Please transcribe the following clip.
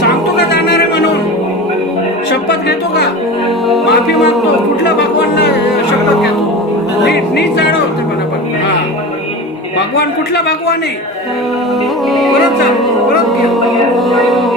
सांगतो का जाणार आहे म्हणून? शपथ घेतो का? माफी मागतो? कुठल्या भगवानला शपथ घेतो? नीट जाणं होतं मला पण. हा, भगवान कुठला भगवान आहे? परत जा, परत घ्या.